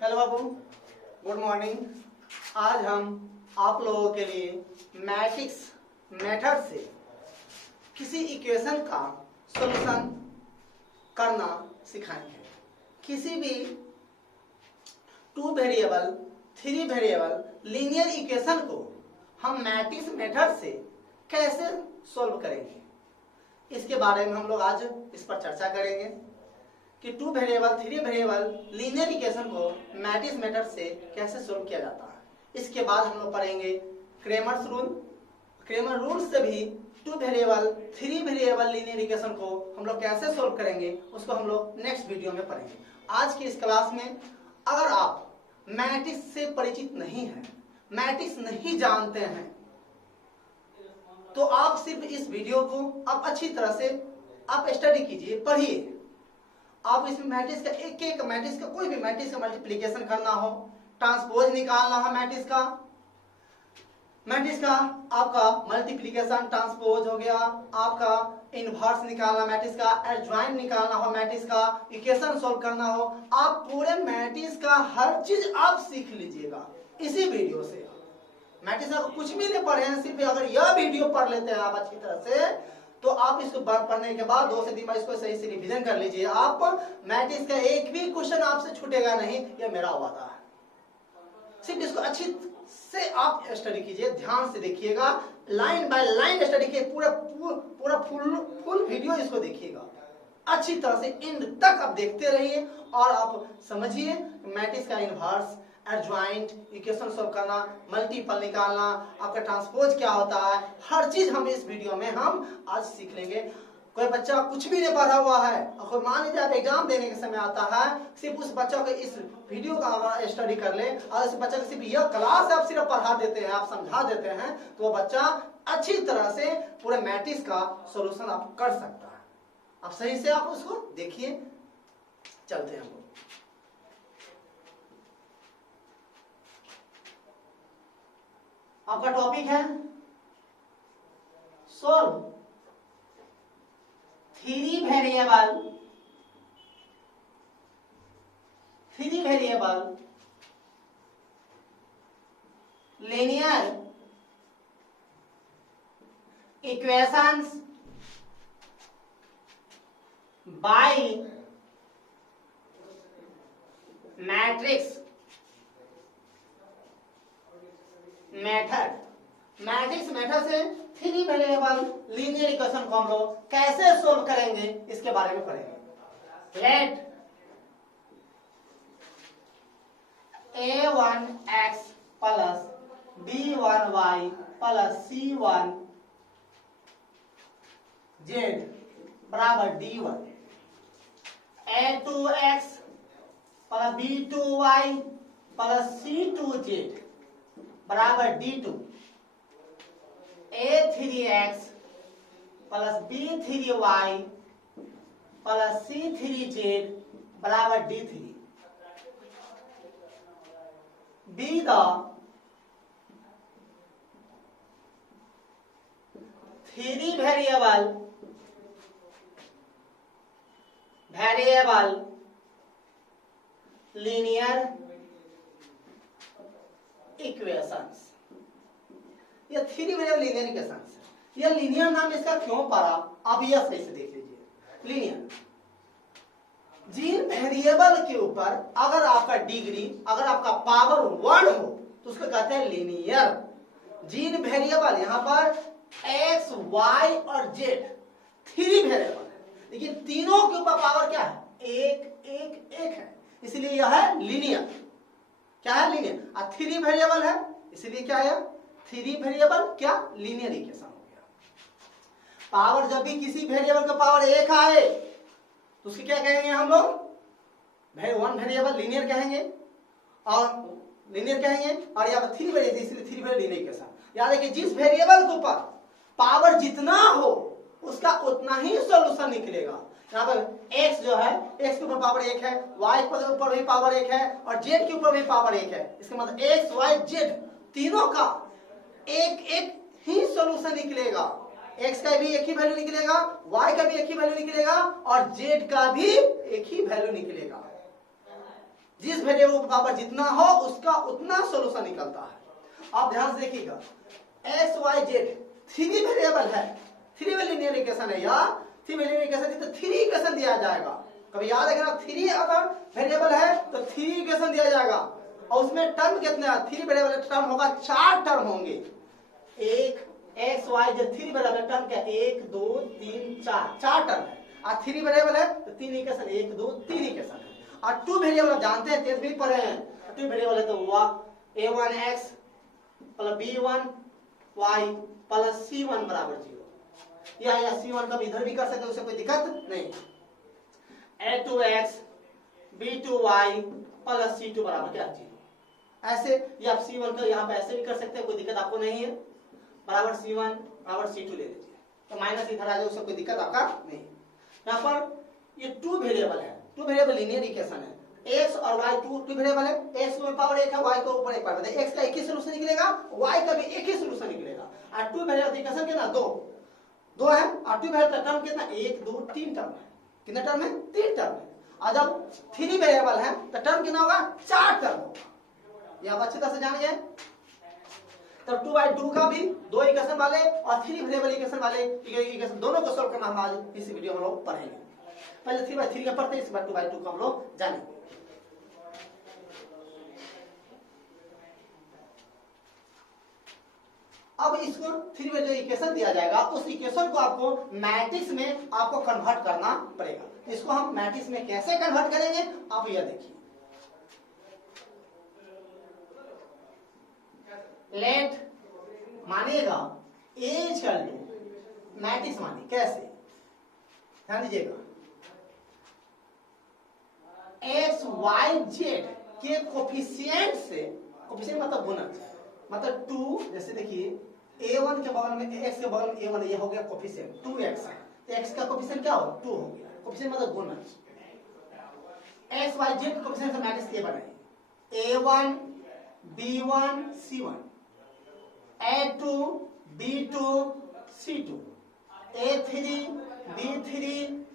Hello बाबू, good morning. आज हम आप लोगों के लिए मैट्रिक्स मेथड से किसी इक्वेशन का सॉल्यूशन करना सिखाएंगे। किसी भी 2 वेरिएबल 3 वेरिएबल लीनियर इक्वेशन को हम मैट्रिक्स मेथड से कैसे सॉल्व करेंगे, इसके बारे में हम लोग आज इस पर चर्चा करेंगे कि 2 वेरिएबल 3 वेरिएबल लीनियर इक्वेशन को मैट्रिक्स मेथड से कैसे सोल्व किया जाता है। इसके बाद हम लोग पढ़ेंगे क्रेमर्स रूल। क्रेमर रूल से भी 2 वेरिएबल 3 वेरिएबल लीनियर इक्वेशन को हम लोग कैसे सोल्व करेंगे, उसको हम लोग नेक्स्ट वीडियो में पढ़ेंगे। आज की इस क्लास में अगर आप मैट्रिक्स से परिचित नहीं हैं, मैट्रिक्स नहीं जानते हैं, तो आप सिर्फ इस वीडियो को आप अच्छी तरह से आप स्टडी कीजिए, पढ़िए। आप इसमें मैट्रिक्स का एक मैट्रिक्स का कोई भी मैट्रिक्स का मल्टीप्लिकेशन करना हो, ट्रांसपोज निकालना हो, मैट्रिक्स का आपका मल्टीप्लिकेशन ट्रांसपोज हो गया, आपका इनवर्स निकालना, मैट्रिक्स का एडजॉइंट निकालना हो, मैट्रिक्स का इक्वेशन सॉल्व करना हो, आप पूरे मैट्रिक्स का हर चीज आप सीख लीजिएगा इसी वीडियो से। मैट्रिक्स का कुछ भी नहीं पढ़े हैं, सिर्फ अगर यह वीडियो पढ़ लेते हैं आप अच्छी तरह से, तो आप इसको पढ़ने के बाद 2 से 3 बार इसको सही से रिवीजन कर लीजिए। आप मैट्रिक्स का एक भी क्वेश्चन आपसे छूटेगा नहीं, यह मेरा वादा है। सिर्फ इसको अच्छी से आप स्टडी कीजिए, ध्यान से देखिएगा, लाइन बाय लाइन स्टडी कीजिए, पूरा फुल वीडियो इसको देखिएगा अच्छी तरह से, एंड तक आप देखते रहिए और आप समझिए मैट्रिक्स का इनवर्स, एडजॉइंट, इक्वेशन सॉल्व करना, मल्टीपल निकालना, आपका ट्रांसपोज क्या होता है, हर चीज हम इस वीडियो में हम आज सीख लेंगे। कोई बच्चा कुछ भी नहीं पढ़ा हुआ है और मान लीजिए आप एग्जाम देने के समय आता है, सिर्फ उस बच्चा को इस वीडियो का स्टडी कर ले और उस बच्चा को सिर्फ यह क्लास आप सिर्फ पढ़ा देते हैं, आप समझा देते हैं, तो वो बच्चा अच्छी तरह से पूरे मैट्रिक्स का सोल्यूशन आप कर सकता है। आप सही से आप उसको देखिए। चलते हैं हम लोग। आपका टॉपिक है solve 3 variable linear equations bye matrix method. Matrix method से 3 वेरिएबल लीनियर इक्वेशन को हम लोग कैसे सोल्व करेंगे, इसके बारे में पढ़ेंगे। Late a1x plus b1y plus c1z बराबर d1, a2x plus b2y plus c2z बराबर d2, a3x plus b3y plus c3z बराबर d3। Be the 3 variable linear equations. यह 3 वेरिएबल लीनियर इक्वेशंस है। यह लीनियर नाम इसका क्यों पड़ा, आप यह सही से देख लीजिए। लीनियर जिन वेरिएबल के ऊपर अगर आपका डिग्री, अगर आपका पावर 1 हो तो उसको कहते हैं लीनियर। जिन वेरिएबल यहाँ पर x, y और z 3 वेरिएबल है, लेकिन तीनों के ऊपर पावर क्या है, 1 1 1 है, इसलिए यह है लीनियर। क्या है, लीनियर। और 3 वेरिएबल है, इसलिए क्या है, 3 वेरिएबल क्या, लीनियर इक्वेशन हो गया। पावर जब भी किसी वेरिएबल का पावर 1 आए तो उसकी क्या कहेंगे हम लोग, 1 वेरिएबल लीनियर कहेंगे, और लीनियर कहेंगे, और यहाँ पर 3 वेरिएबल, इसलिए 3 वेरिएबल लीनियर इक्वेशन। याद रखिए, जिस वेरिएबल के ऊपर पावर जितना हो उसका उतना ही सॉल्यूशन निकलेगा। यहाँ पर x जो है, x के ऊपर पावर 1 है, y के ऊपर भी पावर 1 है, और z के ऊपर भी पावर 1 है। इसका मतलब x, y, z तीनों का एक एक ही सॉल्यूशन निकलेगा। x का भी एक ही वैल्यू निकलेगा, y का भी एक ही वैल्यू निकलेगा, और z का भी एक ही वैल्यू निकलेगा। जिस वेरिएबल का पावर जितना हो उसका उतना सोल्यूशन निकलता है। आप ध्यान से देखिएगा, x Y z three variable है, थ्री लीनियर इक्वेशन है, या थ्री लीनियर इक्वेशन तो थ्री इक्वेशन दिया जाएगा। कभी याद रखना, थ्री अगर वेरिएबल है तो थ्री इक्वेशन दिया जाएगा, और उसमें टर्म कितने, थ्री वेरिएबल टर्म होगा, चार टर्म होंगे। एक x Y z three variable term क्या, एक दो तीन चार, चार टर्म है। और थ्री वेरिएबल है तो तीन इक्वेशन, एक दो तीन इक्वेशन है। और टू वेरिएबल आप जानते हैं, टेंथ भी पढ़े हैं, टू वेरिएबल है तो हुआ a1x plus b1 y plus c1 बराबर 0, या c1 का इधर भी कर सकते हैं, उससे कोई दिक्कत नहीं। a2x b2y प्लस c2 बराबर क्या 0, ऐसे या आप c1 का यहाँ पे ऐसे भी कर सकते हैं, कोई दिक्कत आपको नहीं है, बराबर c1 बराबर c2 ले लीजिए, तो माइनस इधर आ जाए, उससे कोई दिक्कत आपका नहीं। यहाँ पर ये टू वेरिएबल है, टू वेरिएबल लीनियर इक्वेशन है, x और y टू वेरिएबल है, x में पावर एक है, y के ऊपर एक पावर है, x का एक ही सॉल्यूशन निकलेगा, y का भी एक ही सॉल्यूशन निकलेगा। और टू वेरिएबल इक्वेशन कितना, दो है, और टू वेरिएबल का टर्म कितना, एक दो तीन टर्म है, कितना टर्म है, तीन टर्म है। और जब थ्री वेरिएबल है तो टर्म कितना होगा, चार टर्म होगा, ये आप अच्छी तरह से जानिए। तब 2/2 का भी दो इक्वेशन वाले और थ्री वेरिएबल इक्वेशन वाले इक्वेशन दोनों को सॉल्व करना हम आज इस वीडियो में लोग पढ़ेंगे। पहले 3/3 का पढ़ते हैं, इसके बाद 2/2 का हम लोग जानेंगे। अब इसको थ्री वेरिएबल इक्वेशन दिया जाएगा, उस इक्वेशन को आपको मैट्रिक्स में आपको कन्वर्ट करना पड़ेगा। इसको हम मैट्रिक्स में कैसे कन्वर्ट करेंगे आप यह देखिए। लेट मानिएगा a इक्वल टू मैट्रिक्स मानिए, कैसे, ध्यान दीजिएगा, एक्स वाई जेड के कोफिशिएंट से, कोफिशिएंट मतलब गुणज, मतलब टू, जैसे देखिए a1 के बगल में x के बगल में a1, ये हो गया कोफिशिएंट 2x है, तो x का कोफिशिएंट क्या हो, 2 हो गया, कोफिशिएंट मतलब गुणज। एक्स वाई जेड के कोफिशिएंट से मैट्रिक्स ये बनाइए, a1 b1 c1, a2 b2 c2, a3 b3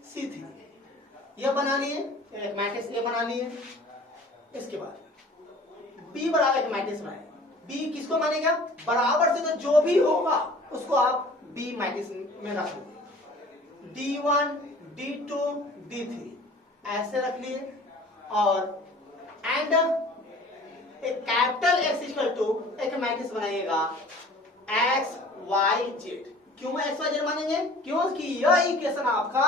c3, यह बना लिए एक मैट्रिक्स ए बना लिए। इसके बाद b बराबर एक मैट्रिक्स बनाए, b किसको मानेगा, बराबर से तो जो भी होगा उसको आप b मैट्रिक्स में रख लीजिए, d1 d2 d3 ऐसे रख लिए। और एंड एक कैपिटल X इक्वल टू एक मैट्रिक्स बनाइएगा x y z। क्यों x y z मानेंगे, क्योंकि यह इक्वेशन आपका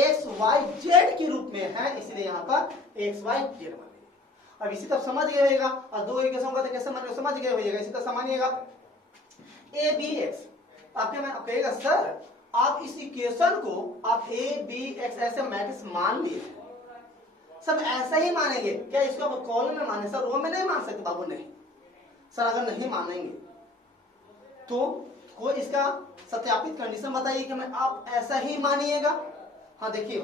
x y z के रूप में है, इसलिए यहाँ पर x y z मानेंगे। अब इसी तरह समझ गए होगा, और दो इक्वेशन का तो कैसे मानेंगे समझ गए होगा, इसी तरह मानिएगा a b x। आपके मैं कहेगा सर आप इस इक्वेशन को आप a b x ऐसे मैट्रिक्स मान लिए, सब ऐसा ही मानेंगे क्या, इसको आप कॉलम में माने, सर रो में नहीं मान सकते बाबू, नहीं सर, अगर नहीं मानेंगे तो कोई इसका सत्यापित कंडीशन बताइए कि मैं आप ऐसा ही मानिएगा। हाँ देखिए,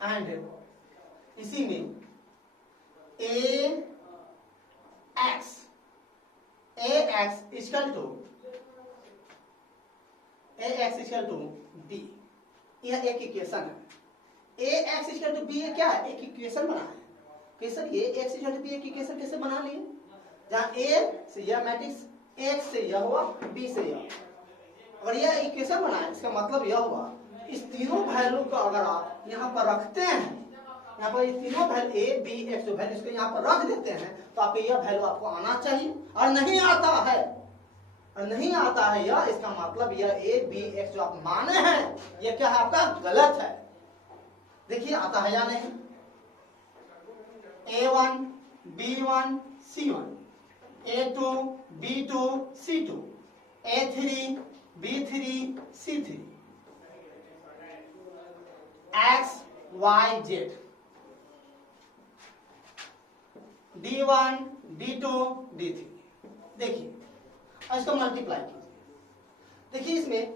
एंड इसी में a x equal to b, यह एक इक्वेशन है। ax इक्वल टू b क्या है, एक इक्वेशन बना है, कैसे ये x इक्वल टू b एक इक्वेशन कैसे बना लिए, जहां a से यह मैट्रिक्स, x से यह हुआ, b से यह, और यह इक्वेशन बना है, इसका मतलब यह हुआ इस तीनों वैल्यू को अगर आप यहाँ पर रखते हैं, यहाँ पर ये तीनों वैल्यू a b x जो वैल्यू इसको यहाँ पर रख देते हैं, तो आपको यह वैल्यू आपको आना चाहिए, और नहीं आता है, और नहीं आता है यह, इसका मतलब यह a b x जो आप माने हैं यह क्या है, आपका गलत है। देखिए आता है या नहीं, a1 b1 c1, a2 b2 c2, a3 b3 c3, x y z, d1 d2 d3। देखिए इसको मल्टीप्लाई कीजिए, देखिए इसमें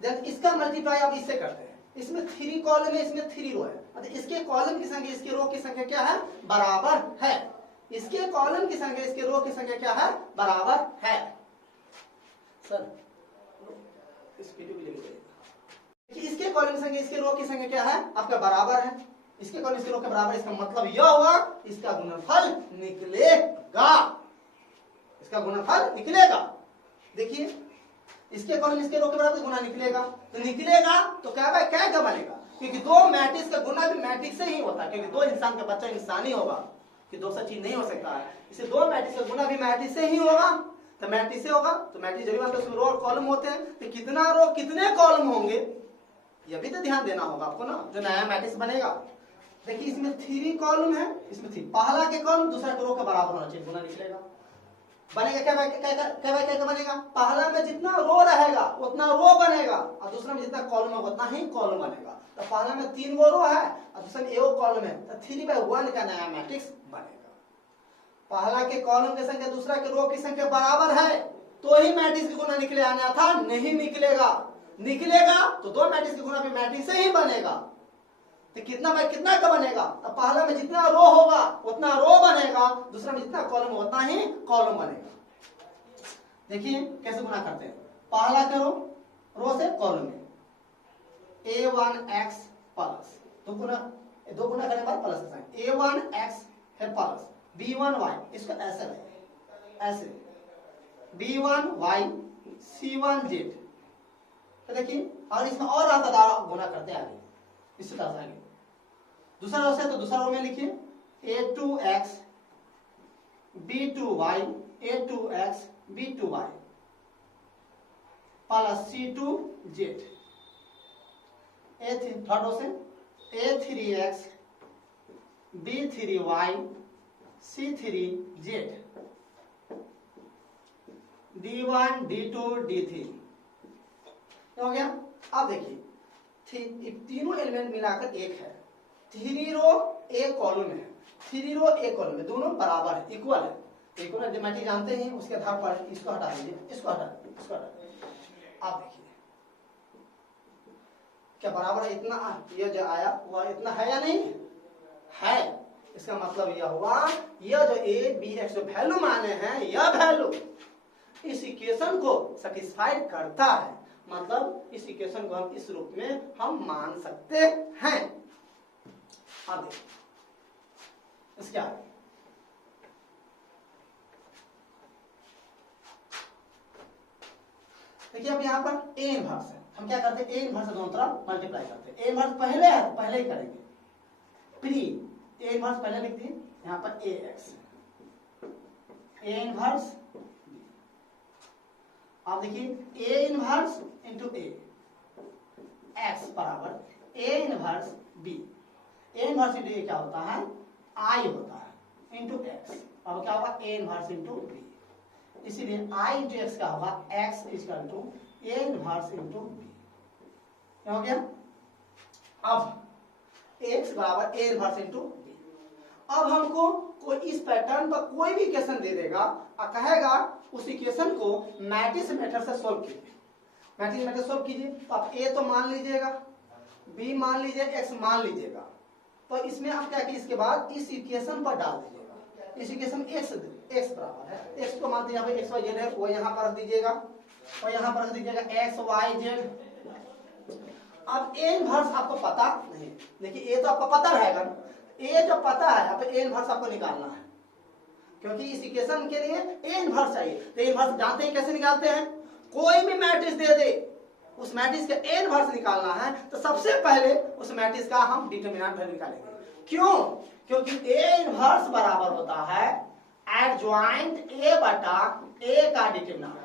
जब इसका मल्टीप्लाई आप इससे करते हैं, इसमें 3 कॉलम है, इसमें 3 रो है, मतलब इसके कॉलम की संख्या इसके रो की संख्या क्या है, बराबर है, इसके कॉलम की संख्या इसके रो की संख्या क्या है, बराबर है। सर इस वीडियो भी लेके इसके कॉलम की संख्या इसके रो की संख्या क्या है, आपका बराबर है, इसके कॉलम इसके रो के बराबर, इसका मतलब यह हुआ इसका गुणनफल निकलेगा, इसका गुणनफल निकलेगा। देखिए इसके कॉलम इसके रो के बराबर गुना निकलेगा, तो निकलेगा तो क्या भाई क्या क्या बनेगा, क्योंकि दो मैट्रिक्स का गुना भी मैट्रिक्स से ही होता है, क्योंकि दो इंसान का बच्चा इंसान ही होगा, कि दूसरा चीज नहीं हो सकता है, इसलिए दो मैट्रिक्स का गुना भी मैट्रिक्स से ही होगा, तो मैट्रिक्स से होगा तो मैट्रिक्स जरूर आपके उसमें रो और कॉलम होते हैं, तो कितना रो कितने कॉलम होंगे यह भी तो ध्यान देना होगा आपको ना, जो नया मैट्रिक्स बनेगा। देखिए इसमें 3 कॉलम है, इसमें 3 पहला के कॉलम दूसरा के रो के बराबर होना चाहिए, गुना निकलेगा, बनेगा क्या बनेगा, पहला में जितना रो रहेगा उतना रो बनेगा, और दूसरा में जितना कॉलम होगा उतना ही कॉलम बनेगा। तो पहला में 3 रो है और दूसरा में 1 कॉलम है, तो 3/1 का नया मैट्रिक्स बनेगा। पहला के कॉलम की संख्या दूसरा के रो की संख्या बराबर है तो ही मैट्रिक्स की गुना निकले, आना था नहीं निकलेगा, निकलेगा तो दो मैट्रिक्स की गुना भी मैट्रिक्स से ही बनेगा, तो कितना बाय कितना का बनेगा, तो पहला में जितना रो होगा उतना रो बनेगा, दूसरा में जितना कॉलम होगा उतना ही कॉलम बनेगा। देखिए कैसे गुना करते हैं, पहला के रो से कॉलम में a1x प्लस दो गुना करने के बाद प्लस का साइन a1x फिर प्लस b1y, इसको ऐसे रहे ऐसे b1y c1z, तो देखिए और इसमें और आता गुना करते हैं आगे, इससे तरह आगे दूसरा रो से, तो दूसरा रो में लिखिए a2x b2y a2x b2y plus c2z, third row से a3x b3y c3z d1 d2 d3 हो गया। अब देखिए तीनों एलिमेंट मिलाकर एक है, 3 रो 1 कॉलम है, 3 रो 1 कॉलम है, दोनों बराबर है, इक्वल है, इक्वल डिमेट्री जानते हैं, उसके आधार पर इसको हटा दीजिए, इसको हटा दीजिए, इसको हटा दीजिए। आप देखिए क्या बराबर है, इतना ये जो आया वह इतना है या नहीं है, इसका मतलब यह हुआ यह जो a b x जो वैल्यू माने हैं यह वैल्यू इस इक्वेशन को सेटिस्फाइड करता है, मतलब इस इक्वेशन को हम इस रूप में हम मान सकते हैं। अब इसके आगे देखिए, अब यहाँ पर a इनवर्स है, हम क्या करते हैं a इनवर्स दोनों तरफ मल्टीप्लाई करते हैं, a इनवर्स पहले है तो पहले ही करेंगे, प्री a इनवर्स पहले लिखते हैं, यहाँ पर ax a इनवर्स, आप देखिए a inverse into a x बराबर a inverse b, a inverse into a क्या होता है I होता है इंटू x, अब क्या होगा a इनवर्स इंटू b, इसीलिए I इंटू एक्स का होगा x equal to a inverse into b, हो गया। अब x बराबर a इनवर्स इंटू b, अब हमको कोई इस पैटर्न पर कोई भी इक्वेशन दे देगा और कहेगा उस इक्वेशन को मैट्रिक्स मेथड से सोल्व कीजिए, मैट्रिक्स मेथड सोल्व कीजिए, तो आप a तो मान लीजिएगा, b मान लीजिए, x मान लीजिएगा, तो इसमें आप क्या कीजिए इसके बाद इस इक्वेशन पर डाल दीजिएगा, इस इक्वेशन x बराबर है, x को मानते हैं यहाँ पे x y z है, वो यहाँ पर रख दीजिएगा और यहाँ पर रख दीजिएगा x y z। अब a इनवर्स आपको पता नहीं, देखिए a तो आपको पता रहेगा, a जो पता है यहाँ पे a इनवर्स आपको निकालना है, क्योंकि इस इक्वेशन के लिए a इनवर्स चाहिए, तो a इनवर्स जानते हैं कैसे निकालते हैं, कोई भी मैट्रिक्स दे दे उस मैट्रिक्स का a इनवर्स निकालना है तो सबसे पहले उस मैट्रिक्स का हम डिटरमिनेंट वैल्यू निकालेंगे, क्यों, क्योंकि a इनवर्स बराबर होता है एडजॉइंट a बटा a का डिटरमिनेंट,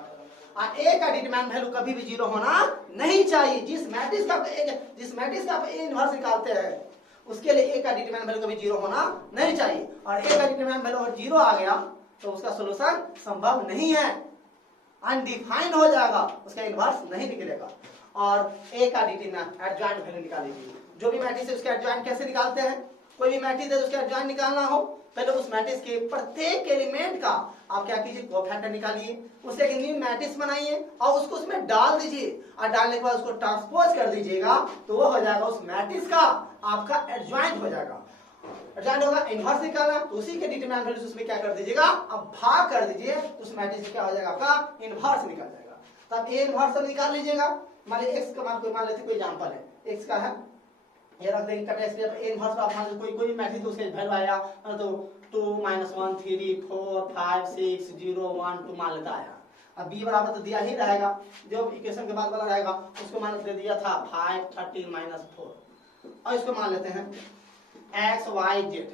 और a का डिटरमिनेंट वैल्यू कभी भी 0 होना नहीं चाहिए, जिस मैट्रिक्स का आप a इनवर्स निकालते हैं उसके लिए a का डिटरमिनेंट वैल्यू कभी 0 होना नहीं चाहिए, और a का डिटरमिनेंट वैल्यू अगर 0 आ गया तो उसका सॉल्यूशन संभव नहीं है, अनडिफाइंड हो जाएगा, उसका इनवर्स नहीं निकलेगा। और a का डिटरमिनेंट एडजॉइंट वैल्यू निकाल लीजिए, जो भी मैट्रिक्स है उसका एडजॉइंट कैसे निकालते हैं, कोई भी मैट्रिक्स है उसका एडजॉइंट निकालना हो पहले उस मैट्रिक्स के प्रत्येक एलिमेंट का आप क्या कीजिए कोफैक्टर निकालिए, उससे एक न्यू मैट्रिक्स बनाइए और उसको उसमें डाल दीजिए, और डालने के बाद उसको ट्रांसपोज कर दीजिएगा तो वो हो जाएगा उस मैट्रिक्स का आपका एडजॉइंट हो जाएगा, एडजॉइंट होगा। इनवर्स निकालना तो उसी के डिटरमिनेंट वैल्यू उसमें क्या कर दीजिएगा, अब भाग कर दीजिए तो उस मैट्रिक्स में क्या हो जाएगा आपका इनवर्स निकल जाएगा, तो आप a इनवर्स निकाल लीजिएगा। मान लीजिए x का मान कोई मान लेते कोई एग्जांपल है, x का है ये रख देंगे कैपेसिटी अब ए इनवर्स आप मान लो कोई मैट्रिक्स तो उसके वैल्यू आया तो 2 -1 3 4 5 6 0 1 2 मान लेता आया। अब b बराबर तो दिया ही रहेगा, जो इक्वेशन के बाद वाला रहेगा उसको मान दे दिया था 5 13 -4 और इसको मान लेते हैं x y z।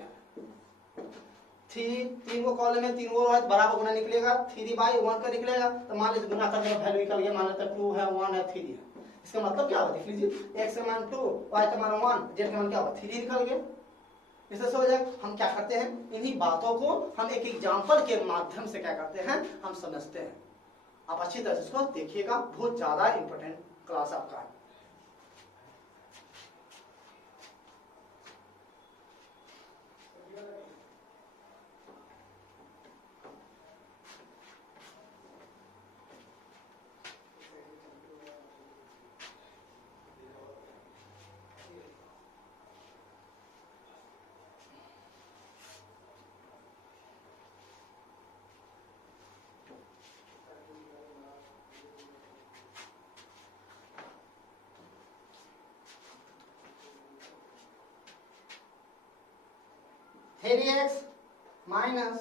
तीन को कॉलम में तीन को बराबर गुना निकलेगा 3/1 का निकलेगा तो मान लीजिए गुना करने का वैल्यू निकल गया, मान लेते हैं 2 है 1 है 3 है। इसका मतलब क्या होगा देख लीजिए, x का मान 2 y का मान 1 z का मान क्या होगा 3 निकल गया। इससे समझ जाए हम क्या करते हैं, इन्हीं बातों को हम एक एग्जांपल के माध्यम से क्या करते हैं हम समझते हैं। आप अच्छी तरह से इसको देखिएगा, बहुत ज्यादा इंपॉर्टेंट क्लास आपका है। x minus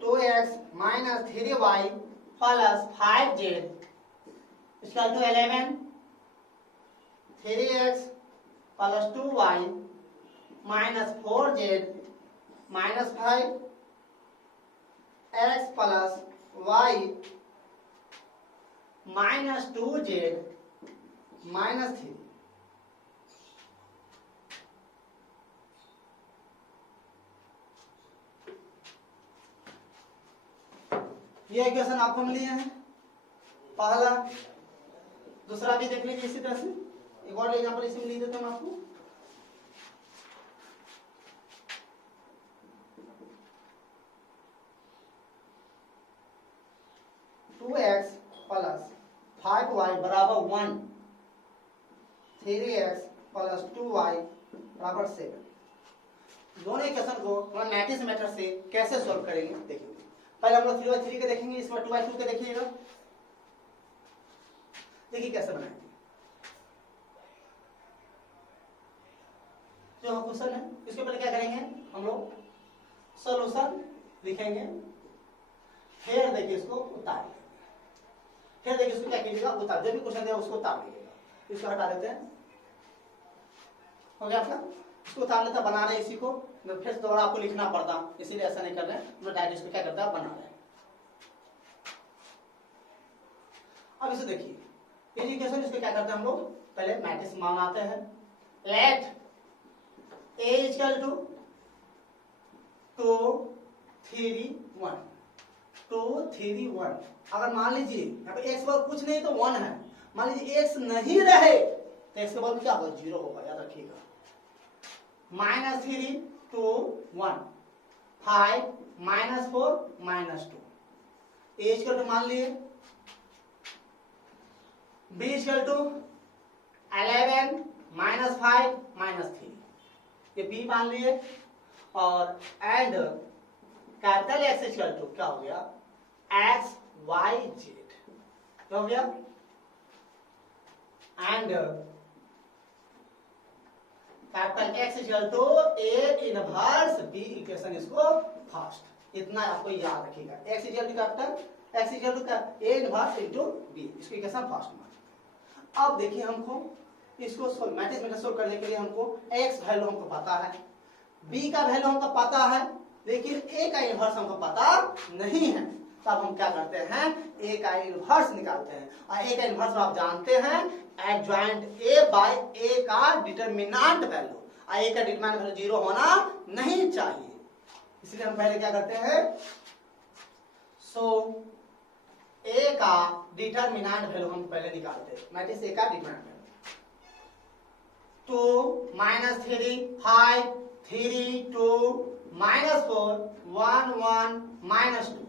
2x minus 3y plus 5z is equal to 11. 3x plus 2y minus 4z minus 5 x plus y minus 2z minus 3। ये इक्वेशन आपको मिली है पहला, दूसरा भी देख लीजिए इसी तरह से। एक और एग्जांपल इसी में लिख देते हैं आपको। टू एक्स प्लस 5y बराबर 1, 3x प्लस 2y बराबर 7। दोनों इक्वेशन को हम मैट्रिक्स मेथड से कैसे सॉल्व करेंगे देखिए। पहले हम लोग 3/3 के देखेंगे, इसमें 2/2 के देखिएगा। देखिए कैसे बनाएंगे। जो क्वेश्चन है इसके पहले क्या करेंगे हम लोग सॉल्यूशन लिखेंगे, फिर देखिए इसको उतार लेंगे, फिर देखिए इसको क्या कीजिएगा उतार, जो भी क्वेश्चन दिया उसको उतार लीजिएगा। इसको हटा देते हैं, हो गया आपका। इसको उतार लेता बना रहे इसी को, फिर दोबारा आपको लिखना पड़ता, इसीलिए ऐसा नहीं कर रहे हैं, मैं डायरेक्ट इसको क्या करता है बना रहे हैं। अब इसे देखिए इक्वेशन, इसको क्या करते हैं हम लोग पहले मैट्रिक्स मांगते हैं। Let A equal to 2 3 1 2 3 1। अगर मान लीजिए यहाँ पे x पर कुछ नहीं तो 1 है, मान लीजिए x नहीं रहे तो x के बाद क्या होगा 0 होगा, याद रखिएगा। -3 2 1 5 -4 -2। A इक्वल टू मान लिए B इक्वल टू 11 -5 -3, ये B मान लिए। और and capital X equal to क्या हो गया x y z, क्या हो गया। And capital X equal to A inverse B equation, इसको फर्स्ट इतना आपको याद रखिएगा। X equal to capital X equal to A inverse into B, इसको इक्वेशन फर्स्ट मान। अब देखिए हमको इसको मैट्रिक्स मेथड सोल्व करने के लिए हमको x वैल्यू हमको पता है, b का वैल्यू हमको पता है, लेकिन a का इनवर्स हमको पता नहीं है। तब हम क्या करते हैं a का इनवर्स निकालते हैं, और a का इनवर्स आप जानते हैं एडजॉइंट a बाय a का डिटरमिनेंट वैल्यू, और a का डिटरमिनेंट वैल्यू 0 होना नहीं चाहिए। इसलिए हम पहले क्या करते हैं a का डिटरमिनेंट वैल्यू हम पहले निकालते हैं। मैट्रिक्स a का डिटरमिनेंट वैल्यू 2 -3 5 3 2 -4 1 1 -2।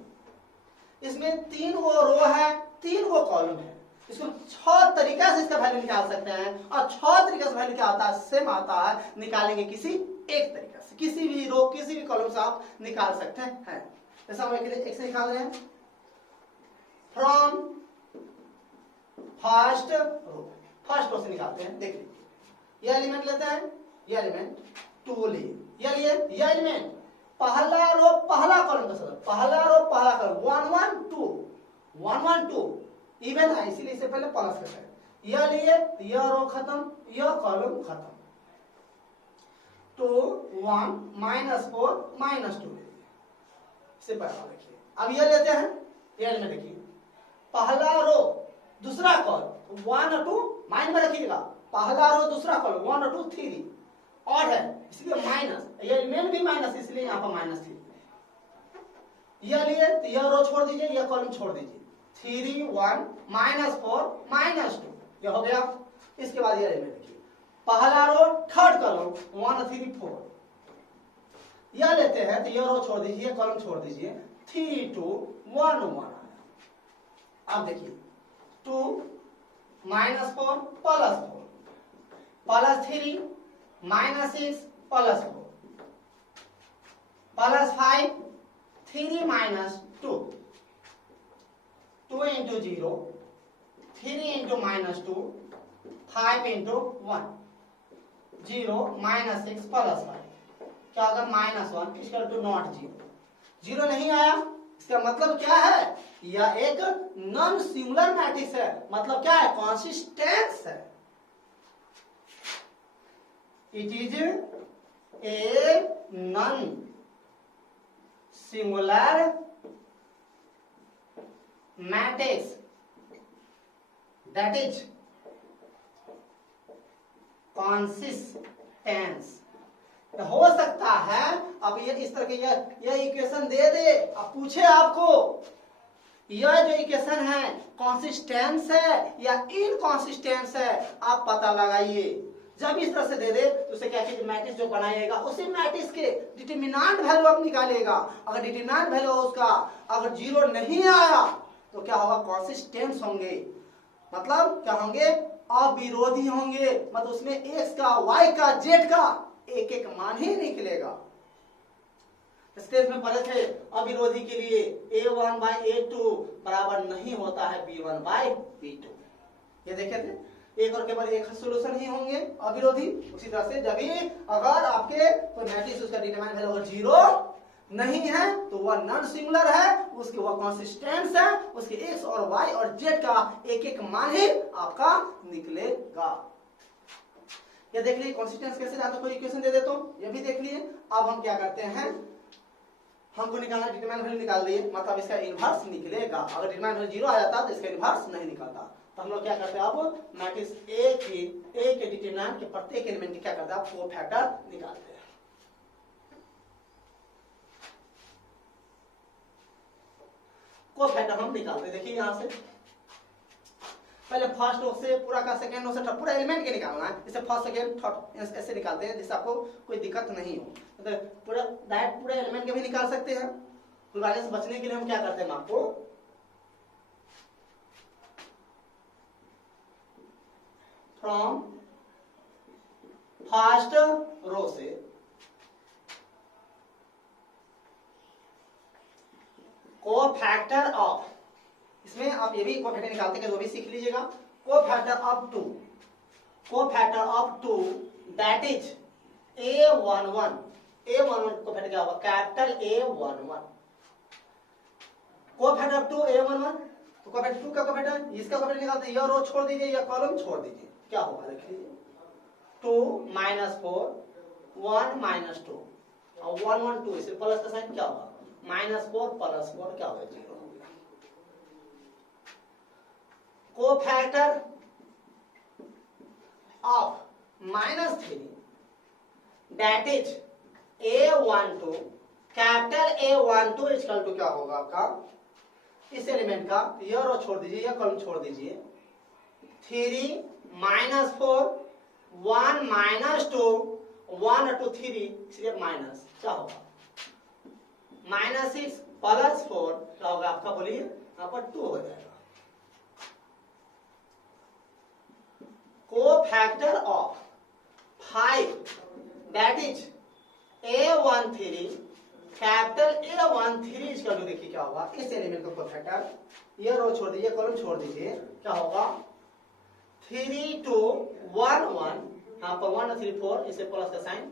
इसमें 3 वो रो है 3 वो कॉलम है, इसको 6 तरीका से इसका वैल्यू निकाल सकते हैं, और 6 तरीका से वैल्यू क्या आता है सेम आता है, निकालेंगे किसी एक तरीका से, किसी भी रो किसी भी कॉलम से आप निकाल सकते हैं। ऐसा हम के लिए एक से निकाल रहे हैं फ्रॉम फर्स्ट रो से निकालते हैं। देख लीजिए ये एलिमेंट लेते हैं, ये एलिमेंट 2 लिए, ये एलिमेंट पहला रो पहला कॉलम का सदस्य, पहला रो पहला कॉलम 1 1 2 1 1 2 इवन है, इसीलिए इससे पहले प्लस करते हैं। यह लिए, यह रो खत्म, यह कॉलम खत्म, 2 1 -4 -2 इससे पहला देखिए। अब ये लेते हैं, ये एलिमेंट देखिए, पहला रो दूसरा कॉलम 1 और 2 माइनस में रखिएगा, पहला रो दूसरा कॉलम 1 और 2 3 और है इसलिए माइनस, ये एलिमेंट भी माइनस इसलिए यहाँ पर -3। यह लिए तो यह रो छोड़ दीजिए, यह कॉलम छोड़ दीजिए, 3 1 -4 -2 ये हो गया। इसके बाद ये एलिमेंट देखिए, पहला रो थर्ड कॉलम 1 3 4, यह लेते हैं तो यह रो छोड़ दीजिए, कॉलम छोड़ दीजिए, 3 2 1 1 आया। अब देखिए 2 -4 +4 +3 -6 +4 +5 3 -2 2 × 0 3 × -2 5 × 1 0 -6 +5 क्या होगा -1 इक्वल टू नॉट 0, 0 नहीं आया, इसका मतलब क्या है, यह एक नॉन सिंगुलर मैट्रिक्स है, मतलब क्या है, कंसिस्टेंस है। It is a non singular matrix that is consistence. हो सकता है अब ये इस तरह के यह इक्वेशन दे दे, अब पूछे आपको यह जो इक्वेशन है कंसिस्टेंस है या इनकंसिस्टेंस है, आप पता लगाइए। जब इस तरह से दे दे तो उसे क्या कीजिए, मैट्रिक्स जो बनाइएगा उसी मैट्रिक्स के डिटरमिनेंट वैल्यू आप निकालिएगा। अगर डिटरमिनेंट वैल्यू उसका अगर 0 नहीं आया तो क्या होगा, कंसिस्टेंस होंगे, मतलब क्या होंगे, अविरोधी होंगे, मतलब उसमें x का y का z का एक एक मान ही निकलेगा। स्टेज में पढ़े थे अविरोधी के लिए a1/a2 बराबर नहीं होता है b1/b2, ये देखे थे, एक और केवल एक सॉल्यूशन ही होंगे अविरोधी। उसी तरह से जब भी अगर आपके कोई मैट्रिक्स उसका डिटरमिनेंट वैल्यू अगर 0 नहीं है तो वह नॉन सिंगुलर है, उसके वह कंसिस्टेंस है, उसके x और y और z का एक एक मान ही आपका निकलेगा। ये देख लीजिए कंसिस्टेंस कैसे आता है, कोई इक्वेशन दे देता हूं, ये भी देख लिए। अब हम क्या करते हैं, हमको निकालना डिटरमिनेंट वैल्यू निकाल दिए, मतलब इसका इनवर्स निकलेगा। अगर डिटरमिनेंट वैल्यू 0 आ जाता तो इसका इनवर्स नहीं निकलता। तो हम लोग क्या करते हैं, अब मैट्रिक्स ए के डिटरमिनेंट के प्रत्येक एलिमेंट की क्या करते हैं, को फैक्टर निकालते हैं। को फैक्टर हम निकालते हैं, देखिए यहां से पहले फर्स्ट रो से पूरा का सेकंड रो से पूरा एलिमेंट के निकालना है, इसे फर्स्ट सेकंड थर्ड ऐसे निकालते हैं जिससे आपको कोई दिक्कत नहीं हो। तो पूरा डायरेक्ट पूरे एलिमेंट के भी निकाल सकते हैं। फुलवाले से बचने के लिए हम क्या करते हैं, आपको फ्रॉम फर्स्ट रो से कोफैक्टर ऑफ, इसमें आप ये भी कोफैक्टर निकालते हैं, वो भी सीख लीजिएगा। Cofactor of 2, cofactor of 2 that is a11, a11 cofactor क्या होगा, capital A11, cofactor of 2 a11, तो कोफैक्टर 2 का कोफैक्टर, इसका कोफैक्टर निकालते हैं, यह रो छोड़ दीजिए, यह कॉलम छोड़ दीजिए, क्या होगा देख लीजिए, 2 -4 1 -2 और 1 1 2, इसे प्लस का साइन क्या होगा, -4 + 4 क्या होगा, 0 हो गया। Cofactor of -3 that is a12, capital A12 equal to क्या होगा आपका, इस एलिमेंट का यह रो छोड़ दीजिए, यह कॉलम छोड़ दीजिए, 3 -4 1 -2 1 2 3 सिर्फ माइनस क्या होगा, -6 + 4 क्या होगा आपका, बोलिए यहाँ पर 2 हो जाएगा। Cofactor of 5 that is a13, capital A13 इसका जो देखिए क्या होगा, इस एलिमेंट का कोफैक्टर, ये रो छोड़ दीजिए, कॉलम छोड़ दीजिए, क्या होगा, 3 2 1 1 यहाँ पर 1 3 4 इसे प्लस का साइन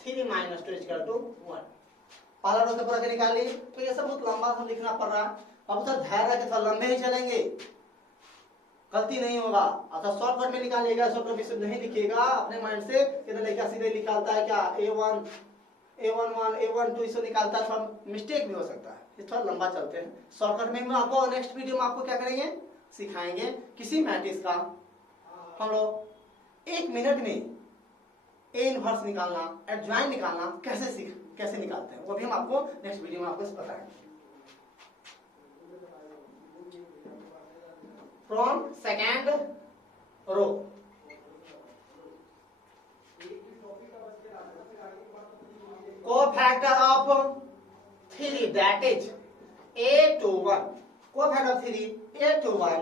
3 माइनस 2 इक्वल टू 1। पहला रो से पूरा के निकाल लिए। तो ये सब बहुत लंबा हम लिखना पड़ रहा है। अब तो धैर्य के साथ लंबे ही चलेंगे, गलती नहीं होगा। अच्छा शॉर्टकट में निकालिएगा, शॉर्टकट में नहीं लिखिएगा अपने माइंड से। इधर लड़का सीधे निकालता है क्या A1 A11 A12 इसे निकालता है, थोड़ा मिस्टेक भी हो सकता है, ये थोड़ा लंबा चलते हैं। शॉर्टकट में मैं आपको नेक्स्ट वीडियो में आपको क्या करेंगे सिखाएंगे। किसी मैट्रिक्स का हम लोग 1 मिनट में ए इनवर्स निकालना, एडजॉइन निकालना कैसे निकालते हैं, वो भी हम आपको नेक्स्ट वीडियो में आपको बताएंगे। From second row cofactor of 3 that is A21, cofactor of 3 A21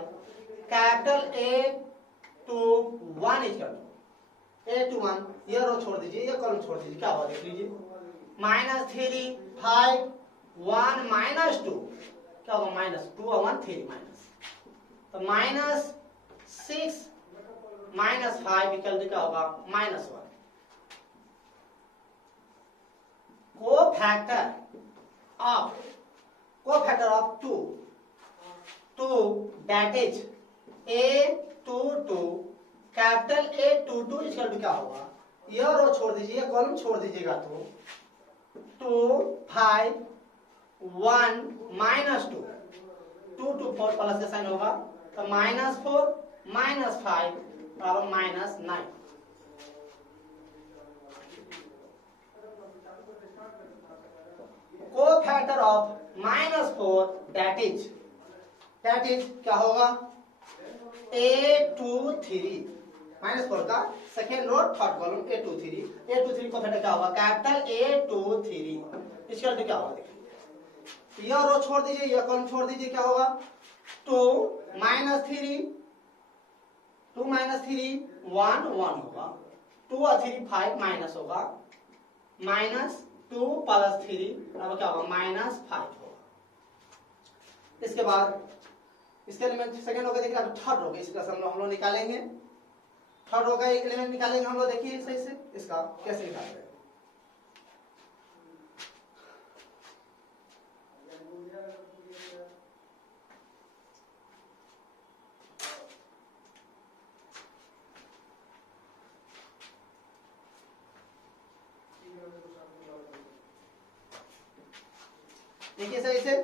capital A21 is A21, ये रो छोड़ दीजिए, ये कॉलम छोड़ दीजिए, क्या होगा देख लीजिए। -3 5 1 -2 क्या होगा, -2 और 1 3 माइनस, तो -6 -5 इक्वल टू क्या होगा -1। Cofactor of 2 that is A22 capital A22 equal to क्या होगा, यह रो छोड़ दीजिए, कॉलम छोड़ दीजिएगा, तो 2 5 1 -2 2 2 4 प्लस का साइन होगा, तो -4 -5 बराबर -9। कोफैक्टर ऑफ -4 दैट इज क्या होगा A23 -4 का second row third column A23 cofactor क्या होगा कैपिटल A23 इसका क्या होगा देखिए, यह रो छोड़ दीजिए, यह कॉलम छोड़ दीजिए, क्या होगा 2 -3 1 1 होगा, 2 और 3 5 माइनस होगा, -2 + 3 अब क्या होगा -5 होगा। इसके बाद इसके एलिमेंट सेकंड होगा, देखिए अब थर्ड होगा, इसका हम लोग निकालेंगे। थर्ड होगा एक एलिमेंट निकालेंगे हम लोग, देखिए सही से इसका कैसे निकालते हैं। देखिए सही से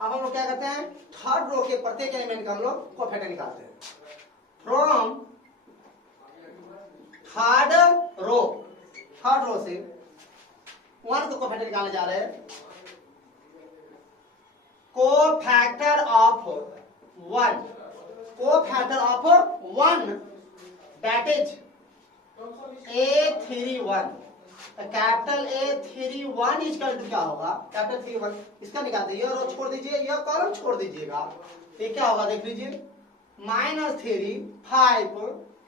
अब हम लोग क्या करते हैं, थर्ड रो के प्रत्येक एलिमेंट का हम लोग कोफैक्टर निकालते हैं। फ्रॉम थर्ड रो से 1 को कोफैक्टर निकालने जा रहे हैं। Cofactor of 1 that is A31, capital A31 equal to क्या होगा कैपिटल 31, इसका निकालते हैं, रो छोड़ दीजिए, यह कॉलम छोड़ दीजिएगा, ये क्या होगा देख लीजिए -3 5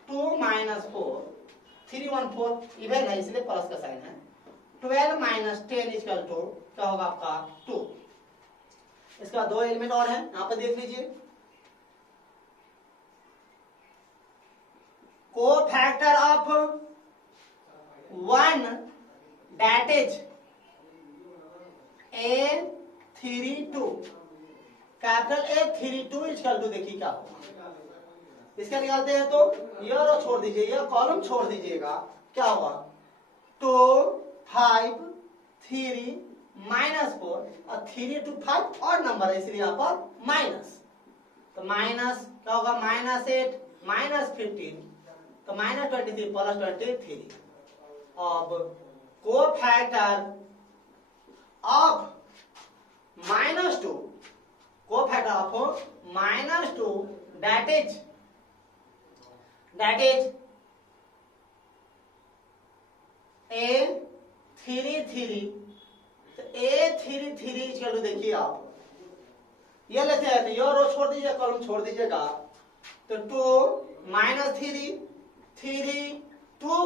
2 -4 3 1 4 इवन है इसलिए प्लस का साइन है, 12 - 10 इक्वल टू क्या होगा आपका 2। इसका दो एलिमेंट और है, यहाँ पर देख लीजिए। Cofactor of 1 that is A32, capital A32 equal to देखिए क्या होगा, इसका निकालते हैं, तो यह रो छोड़ दीजिए, यह कॉलम छोड़ दीजिएगा, क्या होगा 2 5 3 -4 और 3 2 5 और नंबर है इसलिए यहाँ पर माइनस, तो माइनस क्या होगा -8 -15 तो -23 + 23। अब cofactor of -2 that is A33, तो A33 चलो देखिए आप ये लेते हैं, ये रो छोड़ दीजिए, कॉलम छोड़ दीजिएगा, तो 2 -3 3 2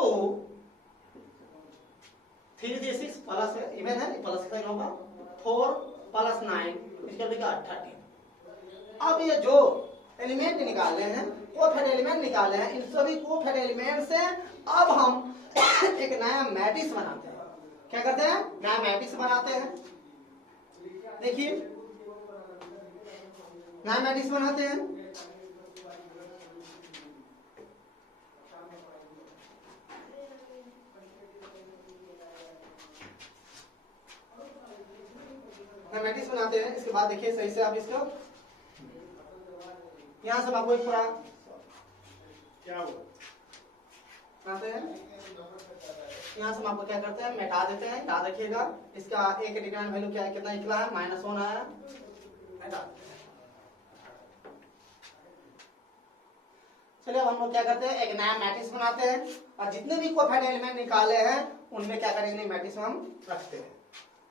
3 3 6 प्लस इवन है प्लस का होगा 4 + 9 इसका लिखा 13, अब ये जो एलिमेंट निकाले हैं, कोफैक्ट एलिमेंट निकाले हैं, इन सभी कोफैक्ट एलिमेंट से अब हम एक नया मैट्रिक्स बनाते हैं। क्या करते हैं? नया मैट्रिक्स बनाते हैं। देखिए नया मैट्रिक्स बनाते हैं। नया मैट्रिक्स बनाते हैं। इसके बाद देखिए सही से आप इसको यहां से आपको एक पूरा क्या बनाते हैं। यहाँ से हम आपको क्या करते हैं, मिटा देते हैं। याद रखिएगा इसका ए के डिटरमिनेंट वैल्यू क्या है, कितना निकला है, -1 आया। चलिए अब हम लोग क्या करते हैं, एक नया मैट्रिक्स बनाते हैं और जितने भी कोफैक्ट एलिमेंट निकाले हैं उनमें क्या करेंगे, मैट्रिक्स हम रखते हैं।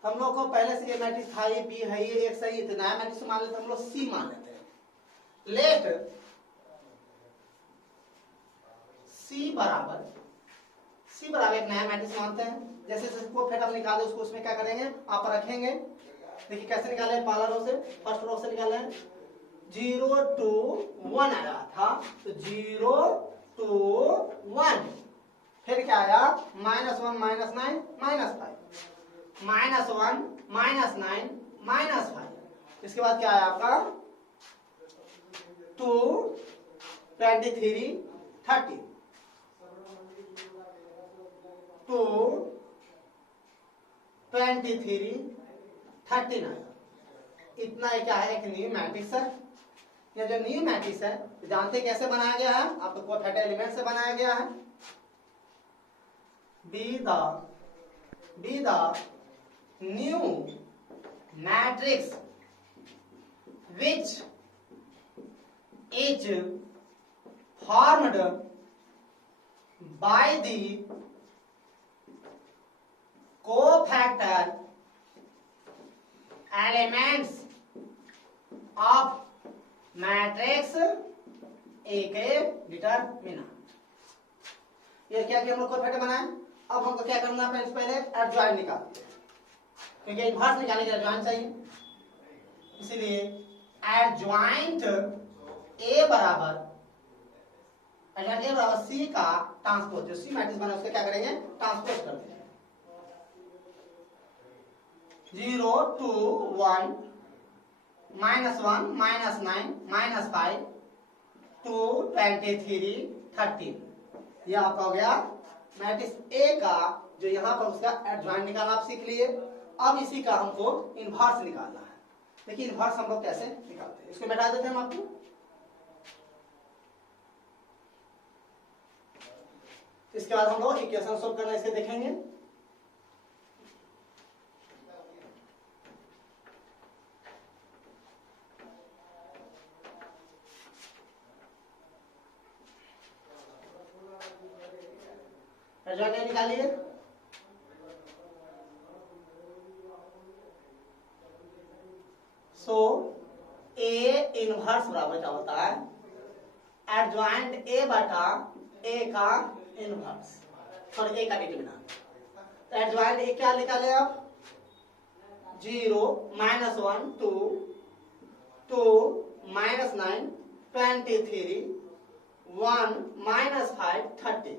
हम लोग को पहले से ये मैट्रिक्स था, ये बी है, ये एक सही है, नया मैट्रिक्स मान लेते हम लोग सी मान लेते हैं। लेट सी बराबर एक नया मैट्रिक्स मानते हैं। जैसे कोफैक्ट हम निकाले उसको उसमें क्या करेंगे, आप रखेंगे। देखिए कैसे निकाले, पहला रो से, फर्स्ट रो से निकाले 0 to 1 आया था, तो 0 to 1। फिर क्या आया, -1 -9 -5, -1 -9 -5। इसके बाद क्या आया आपका 2 23 30 2 23 39। इतना क्या है, एक न्यू मैट्रिक्स है। ये जो न्यू मैट्रिक्स है जानते कैसे बनाया गया है, आपको कोफैक्ट एलिमेंट से बनाया गया है। Be the new matrix which is formed by the cofactor elements of matrix A के डिटरमिनेंट। ये क्या किया हम लोग कोफैक्टर बनाए। अब हमको क्या करना है, पहले एडजॉइंट निकालते हैं, क्योंकि इनवर्स निकालने के लिए एडजॉइंट चाहिए। इसलिए एडजॉइंट ए बराबर सी का ट्रांसपोज, जो सी मैट्रिक्स बना उसका क्या करेंगे, ट्रांसपोज कर देंगे। 0 to 1 -1 -9 -5 2 23 13। ये आपका हो गया मैट्रिक्स ए का, जो यहाँ पर उसका एडजॉइंट निकालना आप सीख लिए। अब इसी का हमको इनवर्स निकालना है। देखिए इनवर्स हम लोग कैसे निकालते हैं, इसको मिटा देते हैं हम आपको। इसके बाद हम लोग इक्वेशन सोल्व करना इसके देखेंगे। एडजॉइंट निकालिए। सो ए इनवर्स बराबर क्या होता है, एडजॉइंट ए बटा ए का इनवर्स और ए का डिटरमिनेंट। तो एडजॉइंट ए क्या निकाले आप, 0 -1 2 -9 23 1 -5 30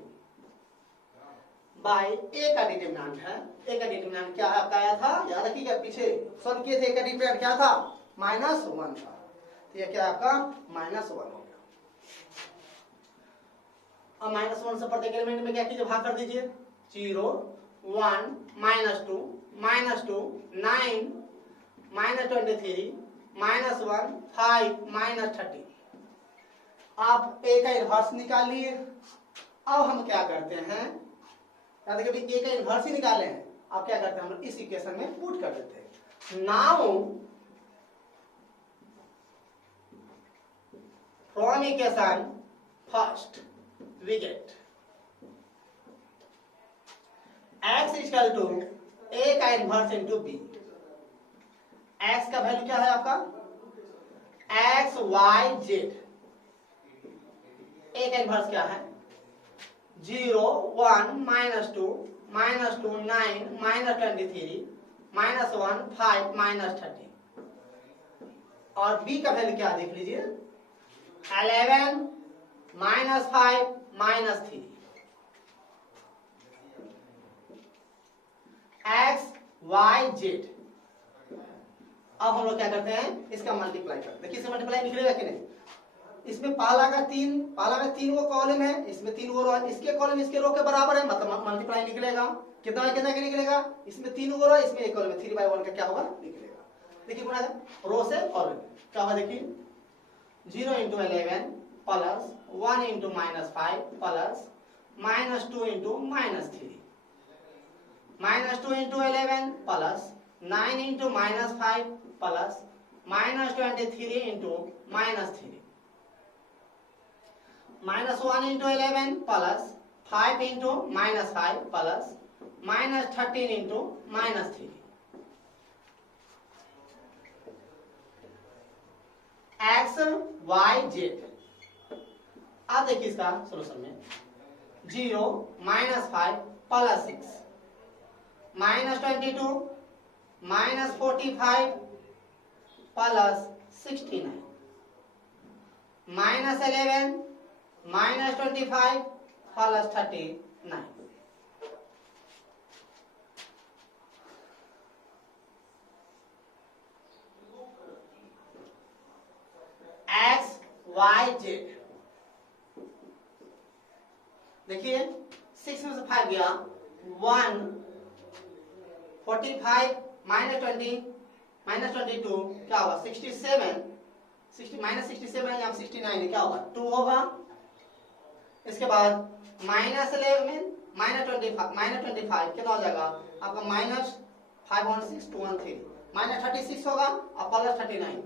बाई ए का डिटरमिनेंट है। ए का डिटरमिनेंट क्या है आपका आया था, याद रखिएगा पीछे सब किए थे। ए का डिटरमिनेंट क्या था, -1 था, तो ये क्या आपका -1 हो गया। अब -1 से प्रत्येक एलिमेंट में क्या कीजिए, भाग कर दीजिए। 0 1 -2 -2 9 -23 -1 5 -30। आप ए का इनवर्स निकाल लिए। अब हम क्या करते हैं, देखिए ए का इनवर्स ही निकाले हैं। आप क्या करते हैं, हम इस इक्वेशन में पुट कर देते हैं। Now from equation first we get x equal to A का इनवर्स इंटू बी। x का वैल्यू क्या है आपका, x y z। ए का इनवर्स क्या है, 0 1 -2 -2 9 -23 -1 5 -30। और बी का वैल्यू क्या देख लीजिए, 11 minus 5 minus 3, x Y z. अब हम लोग क्या करते हैं, इसका मल्टीप्लाई करते हैं। देखिए इसका मल्टीप्लाई निकलेगा कि नहीं, इसमें पहला का तीन वो कॉलम है, इसमें 3 वो रो है, इसके कॉलम इसके रो के बराबर है, मतलब मल्टीप्लाई निकलेगा। कितना कितना का निकलेगा, इसमें 3 वो रो है, इसमें एक कॉलम है, 3/1 का क्या होगा निकलेगा। देखिए गुणा रो से कॉलम क्या होगा, देखिए 0 into 11 plus 1 into -5 plus -2 into -3, -2 into 11 plus 9 into -5 plus -23 into -3, -1 into 11 plus 5 into -5 plus -13 into -3, x Y z. अब देखिए इसका सोल्यूशन में 0 -5 plus 6 -22 -45 plus 69 -11 -25 plus 39। X Y z, देखिए 6 में से 5 गया, 1 45 -20 -22 क्या होगा 67, 60 -67 या 69 क्या होगा 2 होगा। इसके बाद -11 -25 कितना हो जाएगा आपका -516 213 -36 होगा और प्लस 39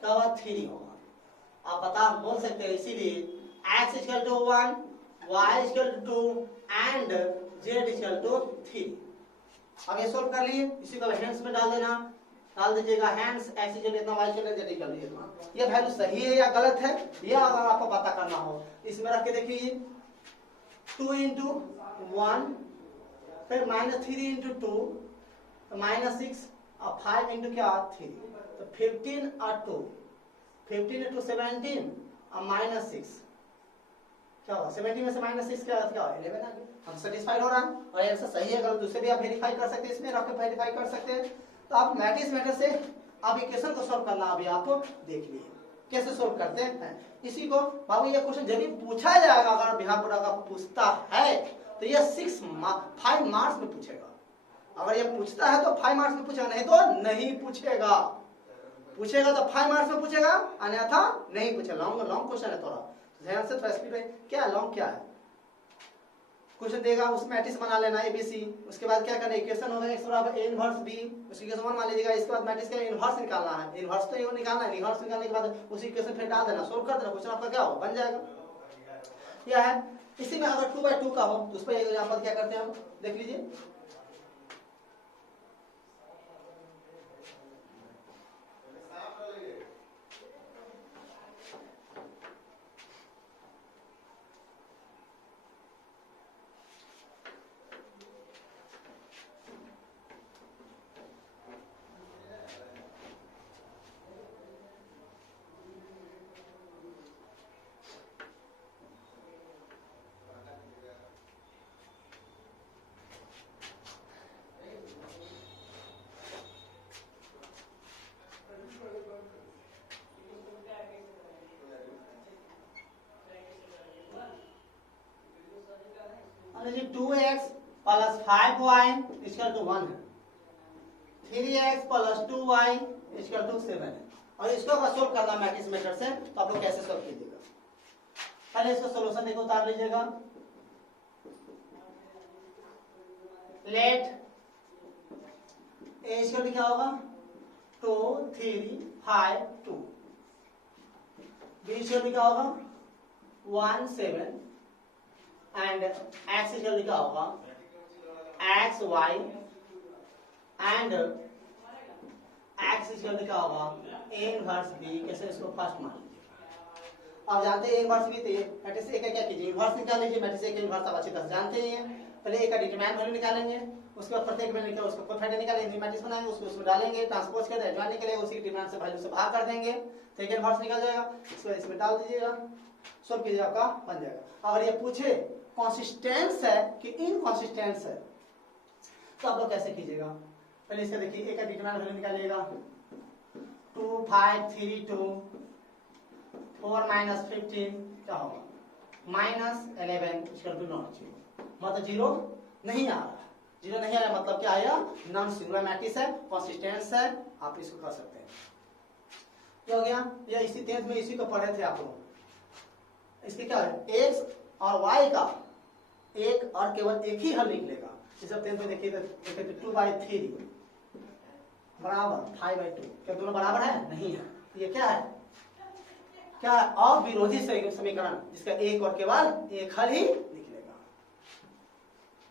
क्या होगा 3 होगा। आप बता बोल सकते हैं इसीलिए x equal to 1, y equal to 2 and z equal to 3। अब ये सोल्व कर लिए, इसी को हैंड्स में डाल देना, डाल दीजिएगा हैंड्स x इक्वल इतना y इक्वल z इक्वल इतना। ये वैल्यू सही है या गलत है, यह अगर आपको पता करना हो इसमें रख के देखिए 2 इंटू 1 फिर -3 इंटू 2 तो -6 और 5 इंटू क्या 3 तो 15 और 2 15 इंटू 17 और -6 क्या होगा 17 में से -6 क्या होगा 11 आ गया। हम सेटिस्फाइड हो रहा है और ये आंसर सही है गलत दूसरे भी आप वेरीफाई कर सकते हैं, इसमें रख के वेरीफाई कर सकते हैं। तो आप मैट्रिक्स मेथड से आप इक्वेशन को सॉल्व करना अभी आप देख लिए कैसे सॉल्व करते हैं। इसी को बाबू ये क्वेश्चन जब भी पूछा जाएगा, अगर बिहार बोर्ड का पूछता है तो ये 5 मार्क्स में पूछेगा। अगर ये पूछता है तो 5 मार्क्स में पूछेगा, नहीं तो नहीं पूछेगा। पूछेगा तो 5 मार्क्स में पूछेगा, अन्यथा नहीं पूछेगा। लॉन्ग क्वेश्चन है, थोड़ा ध्यान से थोड़ा स्पीड में क्या लॉन्ग क्या है क्वेश्चन देगा, उसमें मैट्रिक्स बना लेना ABC। उसके बाद क्या करना, इक्वेशन होगा x बराबर a इनवर्स b, उसकी इक्वेशन 1 मान लीजिएगा। इसके बाद मैट्रिक्स का इनवर्स निकालना है, इनवर्स तो ये निकालना है, इनवर्स निकालने के बाद उसी इक्वेशन फिर डाल देना, सोल्व कर देना, क्वेश्चन आपका क्या होगा बन जाएगा। यह है। इसी में अगर 2/2 का हो तो उस पर एग्जांपल क्या करते हैं हम देख लीजिए। लीजिए 2x plus 5y equal to 1 है, 3x plus 2y equal to 7 है। और इसको अगर सोल्व करना मैट्रिक्स मेथड से तो आप लोग कैसे सोल्व कीजिएगा, पहले इसका सॉल्यूशन देखो उतार लीजिएगा। लेट a इक्वल क्या होगा 2 3 5 2, b इक्वल क्या होगा 1 7 एंड x इक्वल क्या होगा x y and x equal क्या होगा a इनवर्स b। कैसे इसको फर्स्ट मान लीजिए। अब जानते हैं a इनवर्स b, तो मैट्रिक्स a का क्या कीजिए इनवर्स निकाल लीजिए। मैट्रिक्स a का इनवर्स आप अच्छी तरह से जानते ही हैं। पहले a का डिटरमिनेंट वैल्यू निकालेंगे, उसके बाद प्रत्येक में निकल उसको कोफिशिएंट निकालेंगे, मैट्रिक्स बनाएंगे, उसको उसमें डालेंगे, ट्रांसपोज कर एडजॉइन निकलेगा, उसी डिटरमिनेंट से वैल्यू से भाग कर देंगे तो एक इनवर्स निकल जाएगा। इसको इसमें डाल दीजिएगा, सॉल्व कीजिए, आपका बन जाएगा। अगर ये पूछे कंसिस्टेंस है कि इनकंसिस्टेंस है तो आप लोग कैसे कीजिएगा? पहले इसका देखिए, ए का डिटरमिनेंट वैल्यू निकालिएगा 2 5 3 2 4 माइनस 15 क्या होगा -11, इसका बिल्कुल नॉट चाहिए, मतलब जीरो नहीं आ रहा। जीरो नहीं आ रहा मतलब क्या आया? नॉन सिंगुलर मैट्रिक्स है, कंसिस्टेंस है, आप इसको कर सकते हैं। क्या हो गया? ये इसी 10th में इसी को पढ़े थे आप लोग। इसके क्या है? x और y का एक और केवल एक ही हल निकलेगा। इस 10th में देखिए 2/3 बराबर 5/2, क्या दोनों बराबर है? नहीं है। ये क्या है? क्या है? अविरोधी समीकरण जिसका एक और केवल एक हल ही निकलेगा।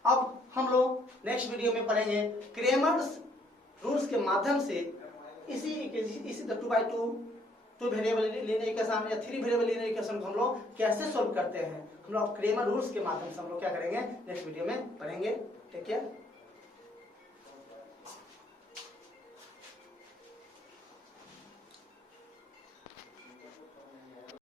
अब हम लोग नेक्स्ट वीडियो में पढ़ेंगे क्रेमर्स रूल्स के माध्यम से इसी 2 वेरिएबल लीनियर इक्वेशन या 3 वेरिएबल लीनियर इक्वेशन को हम लोग कैसे सॉल्व करते हैं, हम लोग क्रेमर रूल्स के माध्यम से हम लोग क्या करेंगे नेक्स्ट वीडियो में पढ़ेंगे। Take care.